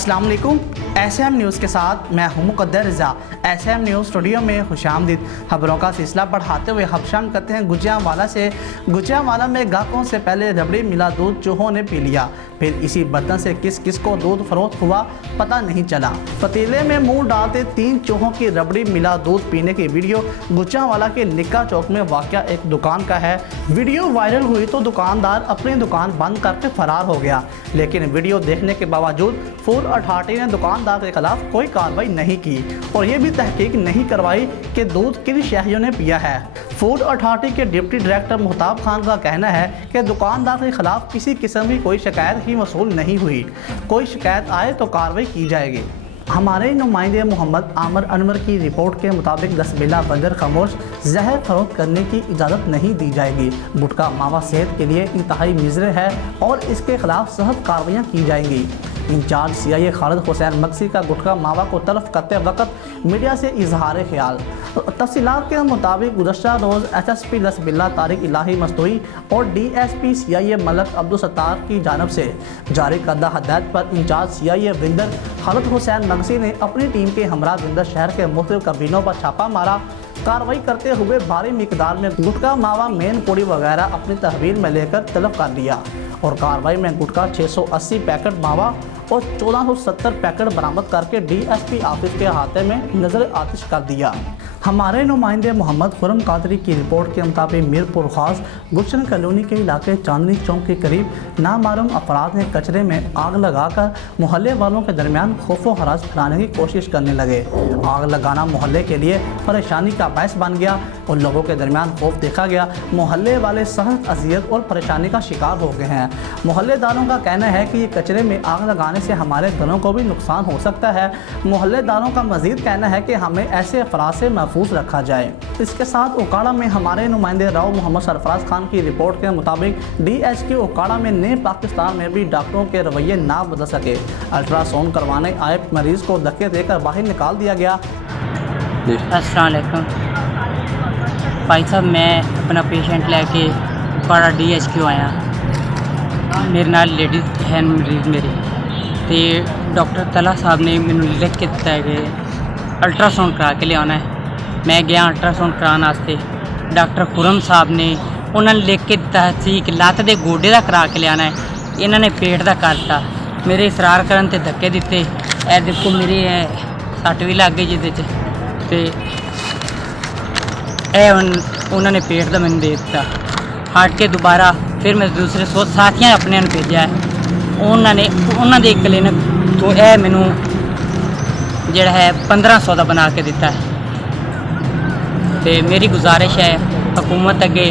अस्सलाम वालेकुम। SM news के साथ मैं हूं मुक़द्दर रज़ा। SM न्यूज़ स्टूडियो में खुशामदीद। खबरों का सिलसिला बढ़ाते हुए हबशाम करते हैं गुजरांवाला से। गुजरांवाला में गाहकों से पहले रबड़ी मिला दूध चूहों ने पी लिया, फिर इसी बर्तन से किस किस को दूध फरोख्त हुआ पता नहीं चला। पतीले में मुंह डालते 3 चूहों की रबड़ी मिला दूध पीने की वीडियो गुजरांवाला के निक्का चौक में वाक़या एक दुकान का है। वीडियो वायरल हुई तो दुकानदार अपनी दुकान बंद करके फरार हो गया, लेकिन वीडियो देखने के बावजूद फूड अथॉरिटी ने दुकानदार के खिलाफ कोई कार्रवाई नहीं की और ये भी तहकीक नहीं करवाई कि दूध किन शहरियों ने पिया है। फूड अथॉरिटी के डिप्टी डायरेक्टर मुहताब खान का कहना है कि दुकानदार के खिलाफ किसी किस्म की कोई शिकायत ही वसूल नहीं हुई। कोई शिकायत आए तो कार्रवाई की जाएगी। हमारे नुमाइंदे मोहम्मद आमिर अनवर की रिपोर्ट के मुताबिक 10 बिला बंदर खामोश जहर फरोख्त करने की इजाज़त नहीं दी जाएगी। गुटखा मावा सेहत के लिए इंतहाई मुज़र है और इसके खिलाफ सख्त कार्रवाइयाँ की जाएंगी। इंचार्ज CIA खालिद हुसैन मक्सी का गुटखा मावा को तलब करते वक्त मीडिया से इजहार ख्याल। तफसीलात के मुताबिक गुज़श्ता रोज़ SSP 10 बिला तारिक इलाही मस्तूई और DSP CIA मलक अब्दुल सत्तार की जानब से जारी करदा हदायत पर इंचार्ज CIA विंदर खालिद हुसैन मक्सी ने अपनी टीम के हमरा विंदर शहर के मुख्तलिफ कबीनों पर छापा मारा। कार्रवाई करते हुए भारी मिकदार में गुटखा मावा मेन पोड़ी वगैरह अपनी तहवील में लेकर तलब कर लिया और कार्रवाई में गुटखा 680 पैकेट मावा और 1470 पैकेट बरामद करके DSP ऑफिस के अहाते में नजर आतिश कर दिया। हमारे नुमाइंदे मोहम्मद खुरम कादरी की रिपोर्ट के मुताबिक मीरपुर खास गुलशन कॉलोनी के इलाके चांदनी चौक के करीब नामालूम अफराद ने कचरे में आग लगाकर मोहल्ले वालों के दरमियान खौफो हरास फैलाने की कोशिश करने लगे। आग लगाना मोहल्ले के लिए परेशानी का बायस बन गया और लोगों के दरमियान खौफ देखा गया। मोहल्ले वाले सख्त अजियत और परेशानी का शिकार हो गए हैं। मोहल्लेदारों का कहना है कि ये कचरे में आग लगाने से हमारे घरों को भी नुकसान हो सकता है। मोहल्लेदारों का मजीद कहना है कि हमें ऐसे अफराद से महफूज रखा जाए। इसके साथ ओकाड़ा में हमारे नुमाइंदे राव मोहम्मद सरफराज खान की रिपोर्ट के मुताबिक DHQ ओकाड़ा में नए पाकिस्तान में भी डॉक्टरों के रवैये ना बदल सके। अल्ट्रासाउंड करवाने आए मरीज को धक्के देकर बाहर निकाल दिया गया। अस्सलाम वालेकुम भाई साहब, मैं अपना पेशेंट लेके ओकाड़ा DHQ आया। मेरे नाल लेडीज़ है मरीज़ मेरी, तो डॉक्टर तला साहब ने मैनू लिख के दिता है कि अल्ट्रासाउंड करा के लिया है। मैं गया अल्ट्रासाउंड कराने वास्ते। डॉक्टर खुरम साहब ने उन्होंने लिख के दिता सी कि लत्त के गोडे का करा के लिया है, इन्होंने पेट का करता। मेरे इसरार करन ते धक्के दिते। ए देखो मेरे सट भी लग गई जिद उन्होंने पेट का मैंने दे दिता। हट के दोबारा फिर मैं दूसरे साथियों अपने भेजा है। उन्होंने क्लिनिक तो यह मैनू जोड़ा है 1500 का बना के दिता है। तो मेरी गुजारिश है हुकूमत अगे,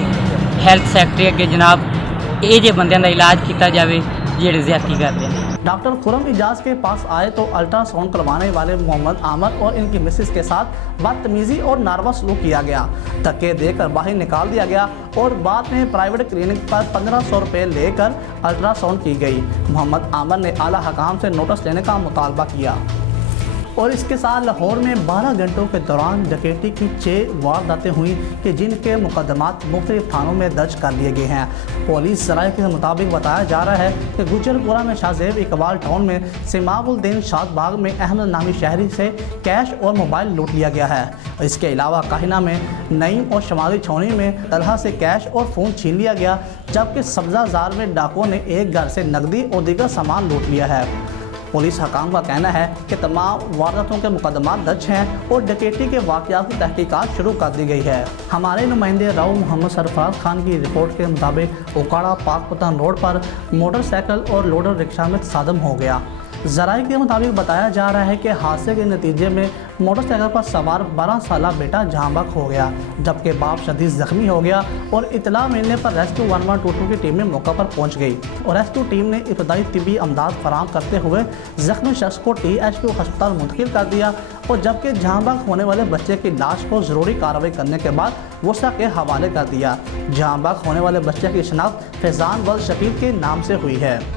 हैल्थ सैकटरी अगे, जनाब ये जे बंदियां दा इलाज किया जाए जेड़े ज्यादती करते हैं। डॉक्टर खुरम इजाज के पास आए तो अल्ट्रासाउंड करवाने वाले मोहम्मद आमिर और इनकी मिसेस के साथ बदतमीजी और नारवा सलूक किया गया। धक्के देकर बाहर निकाल दिया गया और बाद में प्राइवेट क्लिनिक पर 1500 रुपये लेकर अल्ट्रासाउंड की गई। मोहम्मद आमिर ने आला हकाम से नोटिस लेने का मुतालबा किया। और इसके साथ लाहौर में 12 घंटों के दौरान डकैती की 6 वारदातें हुई कि जिनके मुकदमात मुख्तलिफ थानों में दर्ज कर लिए गए हैं। पुलिस सराय के मुताबिक बताया जा रहा है कि गुजरपुरा में शाहजेब इकबाल टाउन में सिमाउद्दीन शादबाग में अहमद नामी शहरी से कैश और मोबाइल लूट लिया गया है। इसके अलावा काहिना में नईम और शमाली छौनी में तलहा से कैश और फ़ोन छीन लिया गया, जबकि सब्ज़ाजार में डाकुओं ने एक घर से नकदी और दीगर सामान लूट लिया है। पुलिस हकाम का कहना है कि तमाम वारदातों के मुकदमात दर्ज हैं और डकैती के वाक़यात की तहकीकात शुरू कर दी गई है। हमारे नुमाइंदे राव मोहम्मद सरफराज खान की रिपोर्ट के मुताबिक ओकाड़ा पाकपतन रोड पर मोटरसाइकिल और लोडर रिक्शा में तसादम हो गया। ज़राए के मुताबिक बताया जा रहा है कि हादसे के नतीजे में मोटरसाइकिल पर सवार 12 साला बेटा जहाँबक हो गया, जबकि बाप शदीद ज़ख्मी हो गया और इतला मिलने पर रेस्क्यू 1122 की टीम मौका पर पहुंच गई और रेस्क्यू टीम ने इब्तदाई तिब्बी अमदाद फराहम करते हुए ज़ख्मी शख्स को DHQ अस्पताल मुंतकिल कर दिया और जबकि जहाँबक होने वाले बच्चे की लाश को ज़रूरी कार्रवाई करने के बाद वसा के हवाले कर दिया। जहाँबक होने वाले बच्चे की शनाख्त फैज़ान वल शकील के नाम से हुई है।